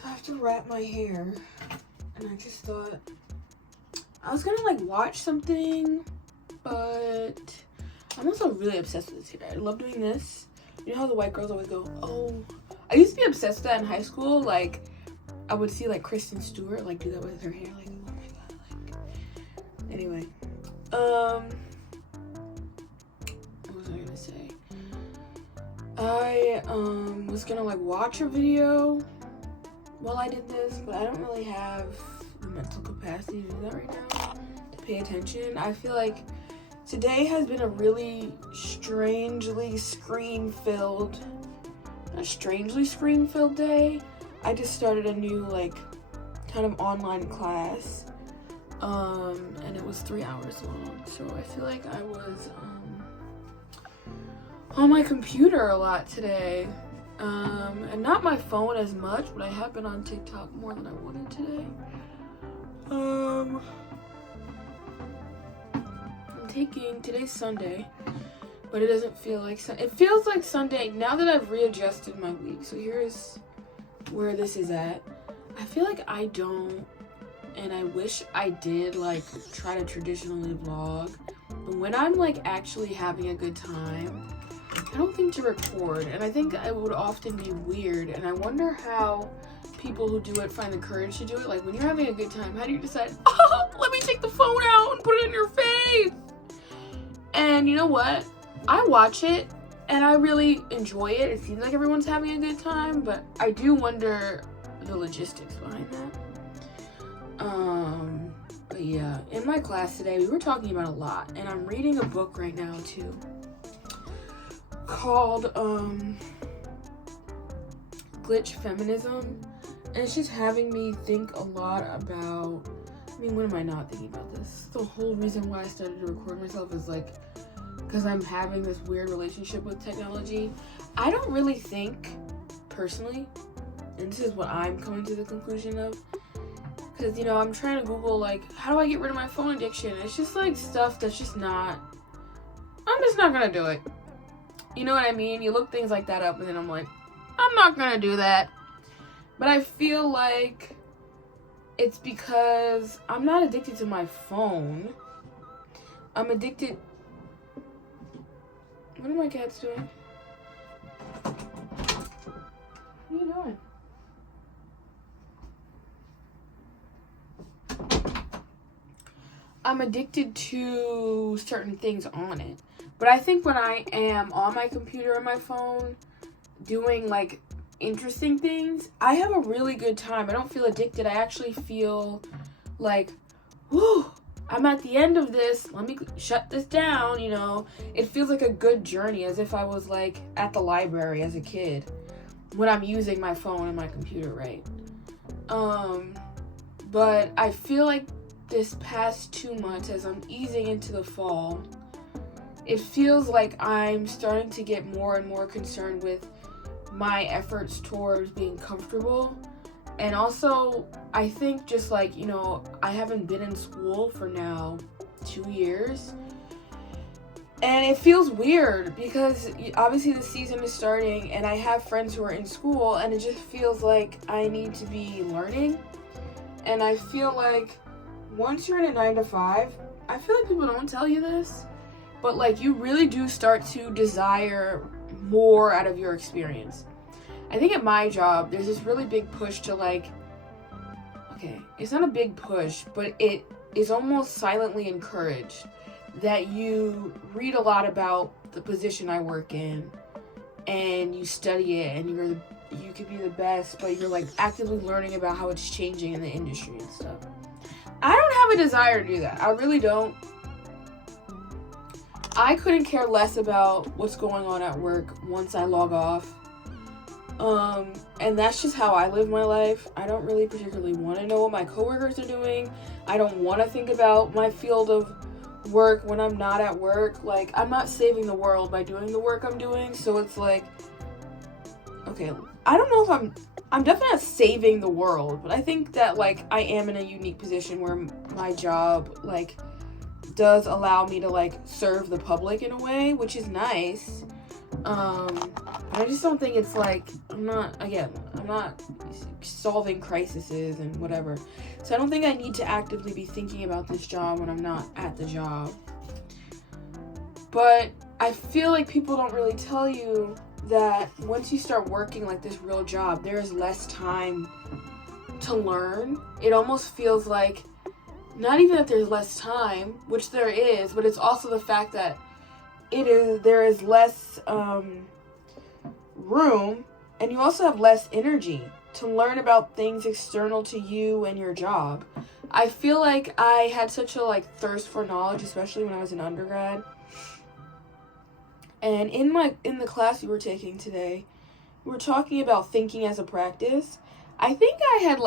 So I have to wrap my hair, and I just thought I was gonna like watch something, but I'm also really obsessed with this hair. I love doing this. You know how the white girls always go, oh, I used to be obsessed with that in high school. Like, I would see like Kristen Stewart like do that with her hair. Like, oh my god. Like, anyway, what was I gonna say? I was gonna like watch a video while I did this, but I don't really have the mental capacity to do that right now, to pay attention. I feel like today has been a really strangely screen-filled day. I just started a new like kind of online class, and it was 3 hours long, so I feel like I was on my computer a lot today, and not my phone as much, but I have been on TikTok more than I wanted today. Today's Sunday, but it doesn't feel like it feels like Sunday now that I've readjusted my week. So here's where this is at. I feel like I don't, and I wish I did, like try to traditionally vlog, but when I'm like actually having a good time, I don't think to record, and I think it would often be weird, and I wonder how people who do it find the courage to do it. Like, when you're having a good time, how do you decide, oh, let me take the phone out and put it in your face? And you know what? I watch it, and I really enjoy it. It seems like everyone's having a good time, but I do wonder the logistics behind that. But yeah, in my class today, we were talking about a lot, and I'm reading a book right now, too, called Glitch Feminism, and it's just having me think a lot about, I mean, when am I not thinking about this? The whole reason why I started to record myself is like because I'm having this weird relationship with technology. I don't really think personally, and this is what I'm coming to the conclusion of, because you know, I'm trying to Google like how do I get rid of my phone addiction. It's just like stuff that's just not, I'm just not gonna do it. You know what I mean? You look things like that up, and then I'm like, I'm not gonna do that. But I feel like it's because I'm not addicted to my phone. I'm addicted. What are my cats doing? What are you doing? I'm addicted to certain things on it. But I think when I am on my computer or my phone doing like interesting things, I have a really good time. I don't feel addicted. I actually feel like, whew, I'm at the end of this. Let me shut this down, you know. It feels like a good journey, as if I was like at the library as a kid when I'm using my phone and my computer, right? But I feel like this past 2 months, as I'm easing into the fall, it feels like I'm starting to get more and more concerned with my efforts towards being comfortable. And also, I think just like, you know, I haven't been in school for now 2 years. And it feels weird because obviously the season is starting and I have friends who are in school, and it just feels like I need to be learning. And I feel like once you're in a 9-to-5, I feel like people don't tell you this, but like you really do start to desire more out of your experience. I think at my job, there's this really big push to like, okay, it's not a big push, but it is almost silently encouraged that you read a lot about the position I work in and you study it and you could be the best, but you're like actively learning about how it's changing in the industry and stuff. I don't have a desire to do that. I really don't. I couldn't care less about what's going on at work once I log off. And that's just how I live my life. I don't really particularly want to know what my coworkers are doing. I don't want to think about my field of work when I'm not at work. Like, I'm not saving the world by doing the work I'm doing. So it's like, okay, I don't know if I'm definitely not saving the world, but I think that like I am in a unique position where my job like does allow me to like serve the public in a way, which is nice. I just don't think it's like, I'm not solving crises and whatever. So I don't think I need to actively be thinking about this job when I'm not at the job. But I feel like people don't really tell you that once you start working like this real job, there is less time to learn. It almost feels like, not even that there's less time, which there is, but it's also the fact that there is less room, and you also have less energy to learn about things external to you and your job. I feel like I had such a thirst for knowledge, especially when I was an undergrad. And in the class we were taking today, we were talking about thinking as a practice. I think I had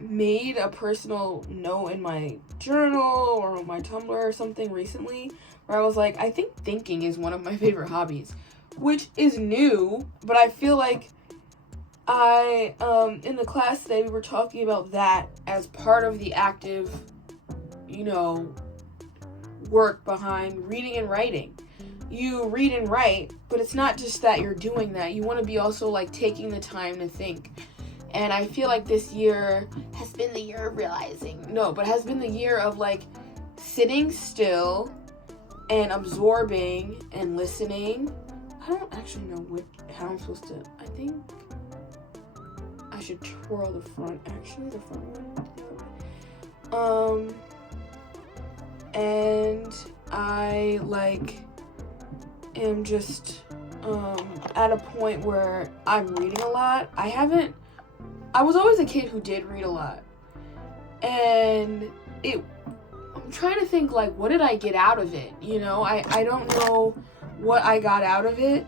made a personal note in my journal or on my Tumblr or something recently where I was like, I think thinking is one of my favorite hobbies, which is new, but I feel like in the class today, we were talking about that as part of the active, work behind reading and writing. You read and write, but it's not just that you're doing that. You want to be also taking the time to think. And I feel like this year has been the year of has been the year of sitting still and absorbing and listening. I don't actually know how I'm supposed to, I think I should twirl the front one. And I am just at a point where I'm reading a lot. I was always a kid who did read a lot, and I'm trying to think what did I get out of it? I don't know what I got out of it,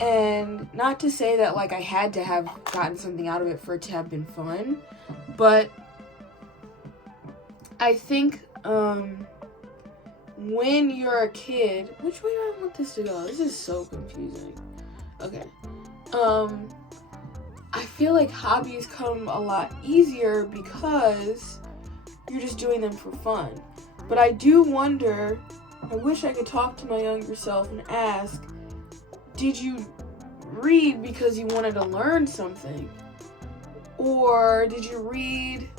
and not to say that I had to have gotten something out of it for it to have been fun, but I think when you're a kid, which way do I want this to go? This is so confusing. Okay. I feel like hobbies come a lot easier because you're just doing them for fun. But I do wonder, I wish I could talk to my younger self and ask, did you read because you wanted to learn something? Or did you read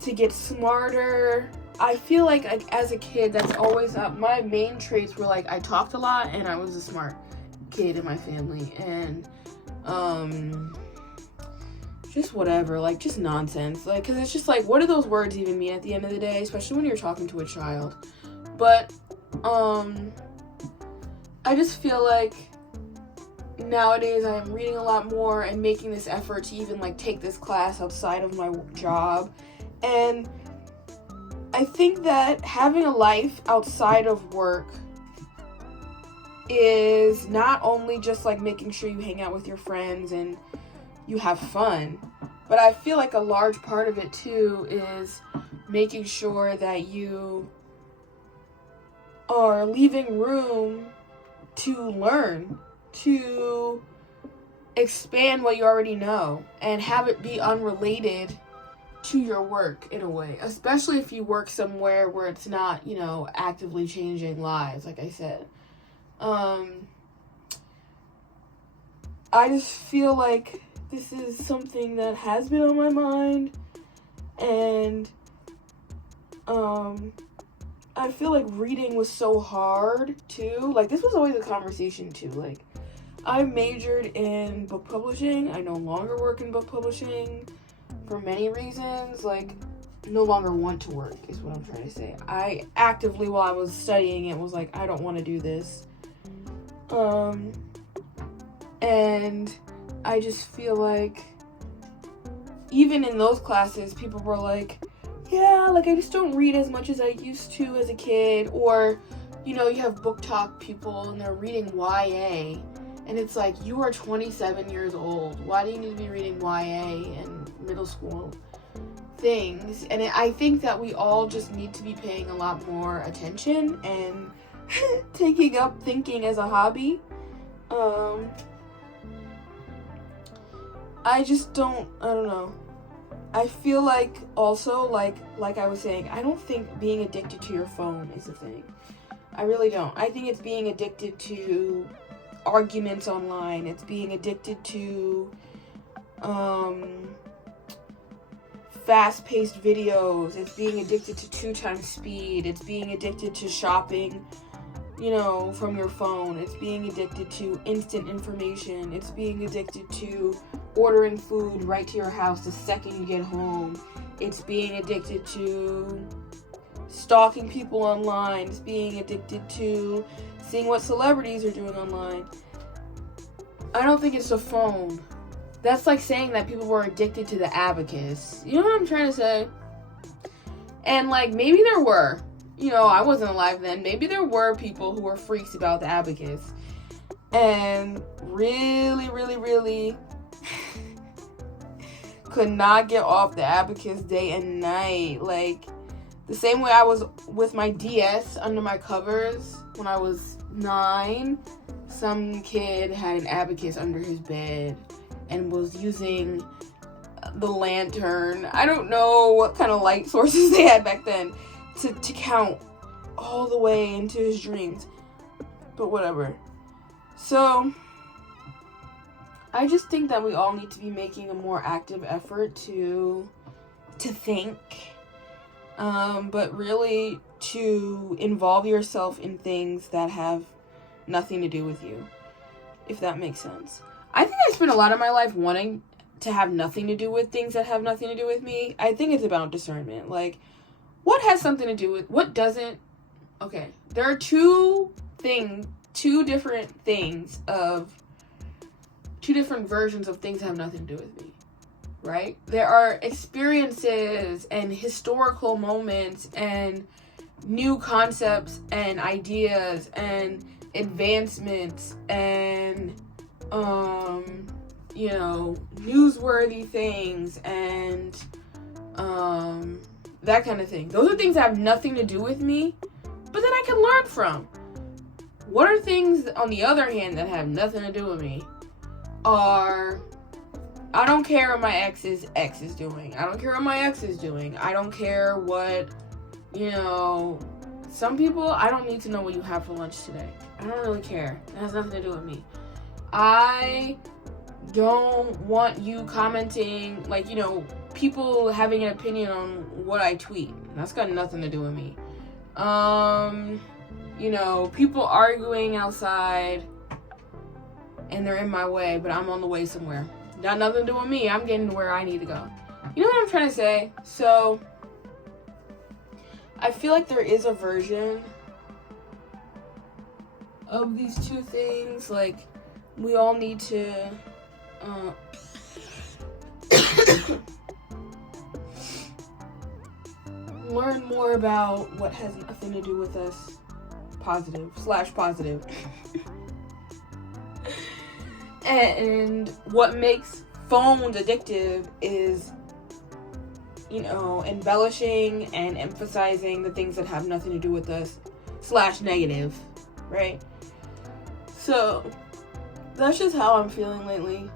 to get smarter? I feel like as a kid, that's always my main traits were I talked a lot and I was a smart kid in my family, and just whatever, just nonsense, because it's just what do those words even mean at the end of the day, especially when you're talking to a child. But I just feel like nowadays I am reading a lot more and making this effort to even take this class outside of my job, and I think that having a life outside of work is not only just making sure you hang out with your friends and you have fun, but I feel like a large part of it too is making sure that you are leaving room to learn, to expand what you already know, and have it be unrelated to your work in a way, especially if you work somewhere where it's not, actively changing lives, like I said. I just feel like this is something that has been on my mind, and I feel like reading was so hard too. This was always a conversation too. I majored in book publishing. I no longer work in book publishing for many reasons. No longer want to work is what I'm trying to say. I actively, while I was studying it, was I don't want to do this. And I just feel like even in those classes, people were yeah, I just don't read as much as I used to as a kid. Or, you have book talk people and they're reading YA, and it's you are 27 years old. Why do you need to be reading YA and middle school things? And I think that we all just need to be paying a lot more attention and taking up thinking as a hobby. I don't know. I feel like also, like I was saying, I don't think being addicted to your phone is a thing. I really don't. I think it's being addicted to arguments online. It's being addicted to fast-paced videos. It's being addicted to 2x speed. It's being addicted to shopping, from your phone. It's being addicted to instant information. It's being addicted to ordering food right to your house the second you get home. It's being addicted to stalking people online. It's being addicted to seeing what celebrities are doing online. I don't think it's the phone. That's like saying that people were addicted to the abacus. You know what I'm trying to say? And maybe there were. I wasn't alive then. Maybe there were people who were freaks about the abacus. And really, really, really could not get off the abacus day and night. The same way I was with my DS under my covers when I was 9. Some kid had an abacus under his bed and was using the lantern. I don't know what kind of light sources they had back then to count all the way into his dreams. But whatever. So, I just think that we all need to be making a more active effort to think. But really to involve yourself in things that have nothing to do with you. If that makes sense. I think I spent a lot of my life wanting to have nothing to do with things that have nothing to do with me. I think it's about discernment. What has something to do with, what doesn't? Okay, there are two different versions of things that have nothing to do with me, right? There are experiences and historical moments and new concepts and ideas and advancements and newsworthy things and that kind of thing. Those are things that have nothing to do with me, but that I can learn from. What are things, on the other hand, that have nothing to do with me are, I don't care what my ex's ex is doing. I don't care what my ex is doing. I don't care what, some people, I don't need to know what you have for lunch today. I don't really care. It has nothing to do with me. I don't want you commenting, people having an opinion on what I tweet. That's got nothing to do with me. People arguing outside and they're in my way, but I'm on the way somewhere. Got nothing to do with me. I'm getting to where I need to go. You know what I'm trying to say? So, I feel like there is a version of these two things. We all need to learn more about what has nothing to do with us, positive. And what makes phones addictive is, embellishing and emphasizing the things that have nothing to do with us / negative, right? So, that's just how I'm feeling lately.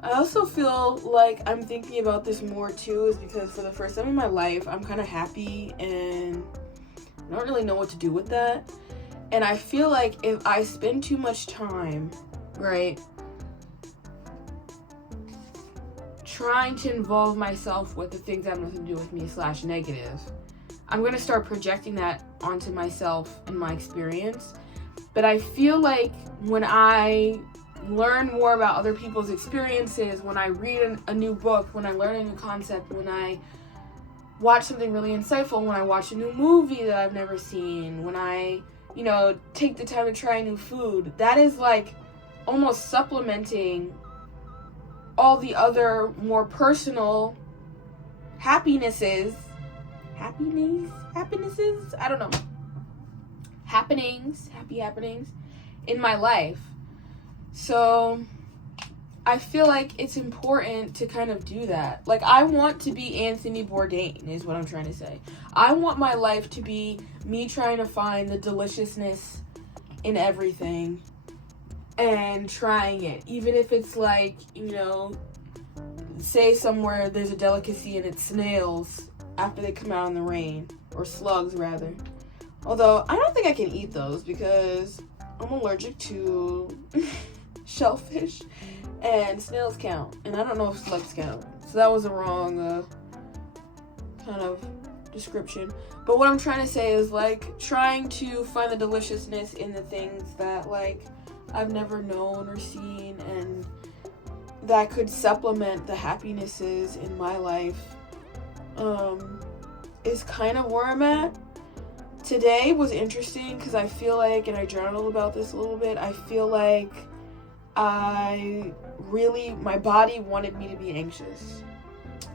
I also feel like I'm thinking about this more too, is because for the first time in my life, I'm kind of happy and I don't really know what to do with that. And I feel like if I spend too much time, right, trying to involve myself with the things that have nothing to do with me / negative, I'm going to start projecting that onto myself and my experience. But I feel like when I learn more about other people's experiences, when I read a new book, when I learn a new concept, when I watch something really insightful, when I watch a new movie that I've never seen, when I, take the time to try new food, that is almost supplementing all the other more personal happinesses, I don't know, happy happenings in my life. So I feel like it's important to kind of do that. I want to be Anthony Bourdain is what I'm trying to say. I want my life to be me trying to find the deliciousness in everything and trying it. Even if it's say somewhere there's a delicacy and it's snails after they come out in the rain, or slugs rather. Although, I don't think I can eat those because I'm allergic to shellfish, and snails count. And I don't know if slugs count. So that was a wrong kind of description. But what I'm trying to say is, like, trying to find the deliciousness in the things that, like, I've never known or seen, and that could supplement the happinesses in my life, is kind of where I'm at. Today was interesting because I feel like, and I journaled about this a little bit, I feel like my body wanted me to be anxious.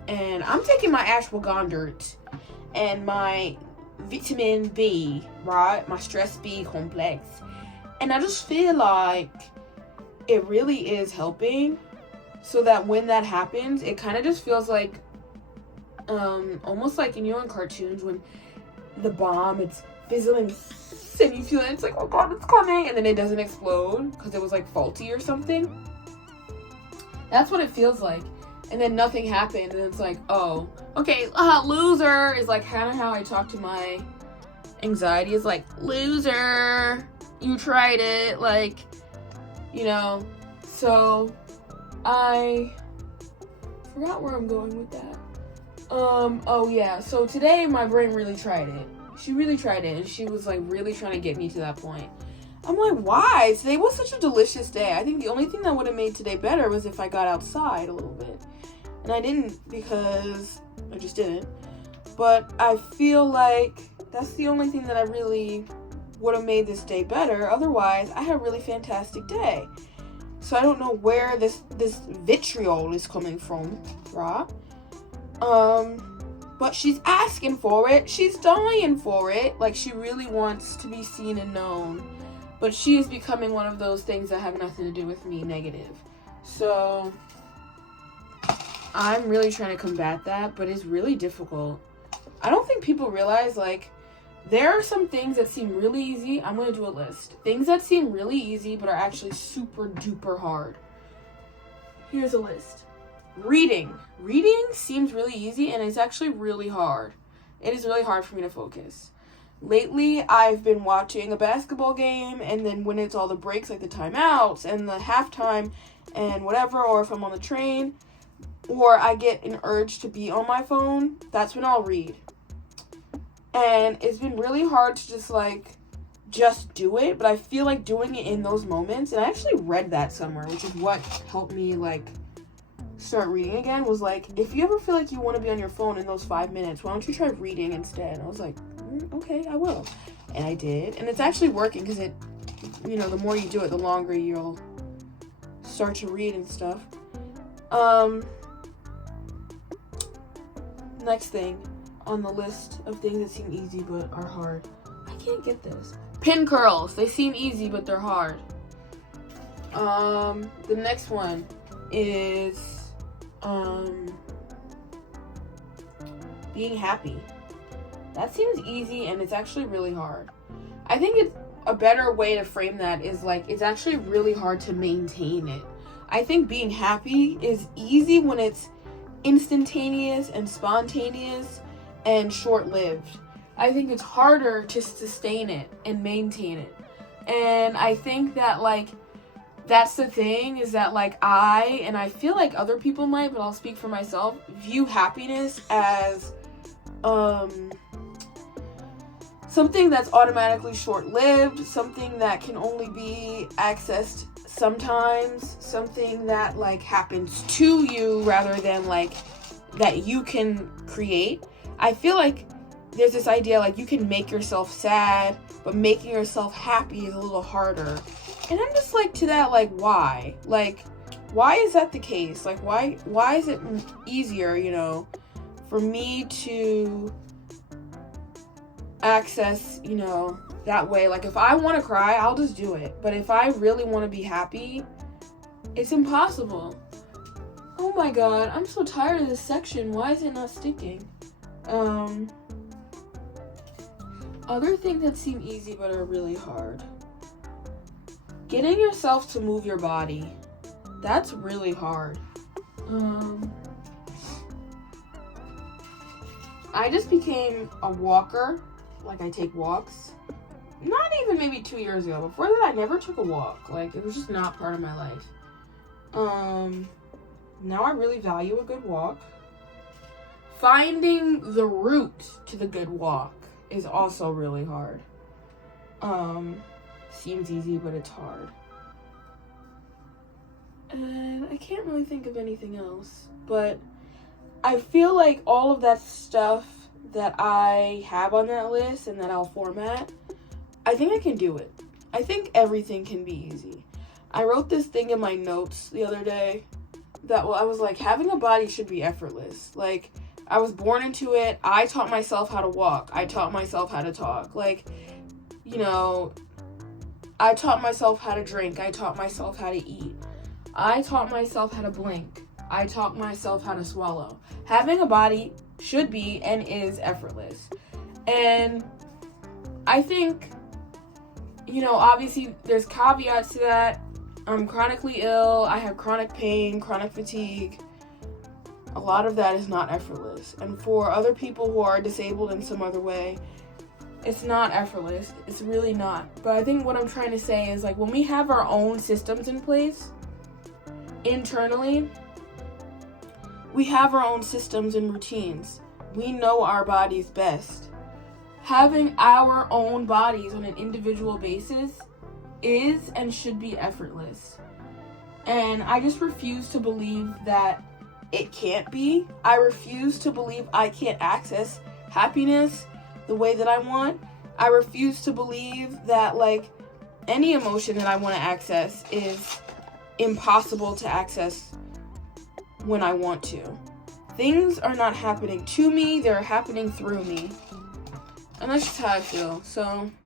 And I'm taking my ashwagandha and my vitamin B, right? My stress B complex. And I just feel like it really is helping, so that when that happens, it kind of just feels like, almost like in cartoons when the bomb, it's fizzling and you feel it, it's like, oh god, it's coming, and then it doesn't explode because it was like faulty or something. That's what it feels like. And then nothing happened, and it's like, oh, okay, loser, is like kind of how I talk to my anxiety, is like, loser, you tried it, like, so I forgot where I'm going with that. Oh yeah, so today my brain really tried it. She really tried it, and she was like really trying to get me to that point. I'm like, why? Today was such a delicious day. I think the only thing that would have made today better was if I got outside a little bit. And I didn't, because I just didn't. But I feel like that's the only thing that I really would have made this day better. Otherwise, I had a really fantastic day. So I don't know where this vitriol is coming from, right? But she's asking for it. She's dying for it. Like, she really wants to be seen and known. But she is becoming one of those things that have nothing to do with me, negative. So I'm really trying to combat that, but it's really difficult. I don't think people realize, like, there are some things that seem really easy. I'm going to do a list. Things that seem really easy, but are actually super duper hard. Here's a list. Reading. Reading seems really easy, and it's actually really hard. It is really hard for me to focus. Lately, I've been watching a basketball game, and then when it's all the breaks, like the timeouts and the halftime and whatever, or if I'm on the train, or I get an urge to be on my phone, that's when I'll read. And it's been really hard to just do it, but I feel like doing it in those moments, and I actually read that somewhere, which is what helped me, start reading again, was if you ever feel like you want to be on your phone in those 5 minutes, why don't you try reading instead? I was like, okay, I will. And I did, and it's actually working, because it, the more you do it, the longer you'll start to read and stuff. Next thing on the list of things that seem easy but are hard. I can't get this. Pin curls. They seem easy but they're hard. The next one is being happy. That seems easy and it's actually really hard. I think it's a better way to frame that is it's actually really hard to maintain it. I think being happy is easy when it's instantaneous and spontaneous and short-lived. I think it's harder to sustain it and maintain it. And I think that that's the thing, is that I feel like other people might, but I'll speak for myself, view happiness as something that's automatically short-lived, something that can only be accessed sometimes, something that happens to you rather than that you can create. I feel like there's this idea you can make yourself sad, but making yourself happy is a little harder. And I'm just to that, why? Why is that the case? Why is it easier, for me to access, that way? If I want to cry, I'll just do it. But if I really want to be happy, it's impossible. Oh my god, I'm so tired of this section. Why is it not sticking? Other things that seem easy but are really hard. Getting yourself to move your body. That's really hard. I just became a walker like I take walks. Not even maybe 2 years ago. Before that, I never took a walk. Like, it was just not part of my life. Now I really value a good walk. Finding the route to the good walk is also really hard. Seems easy, but it's hard. And I can't really think of anything else. But I feel like all of that stuff that I have on that list and that I'll format, I think I can do it. I think everything can be easy. I wrote this thing in my notes the other day that I was like, having a body should be effortless. Like, I was born into it. I taught myself how to walk. I taught myself how to talk. Like, you know, I taught myself how to drink. I taught myself how to eat. I taught myself how to blink. I taught myself how to swallow. Having a body should be and is effortless. And I think, you know, obviously there's caveats to that. I'm chronically ill. I have chronic pain, chronic fatigue. A lot of that is not effortless. And for other people who are disabled in some other way, it's not effortless. It's really not. But I think what I'm trying to say is, like, when we have our own systems in place internally, we have our own systems and routines. We know our bodies best. Having our own bodies on an individual basis is and should be effortless. And I just refuse to believe that it can't be. I refuse to believe I can't access happiness the way that I want. I refuse to believe that, like, any emotion that I want to access is impossible to access when I want to. Things are not happening to me, they're happening through me. And that's just how I feel. So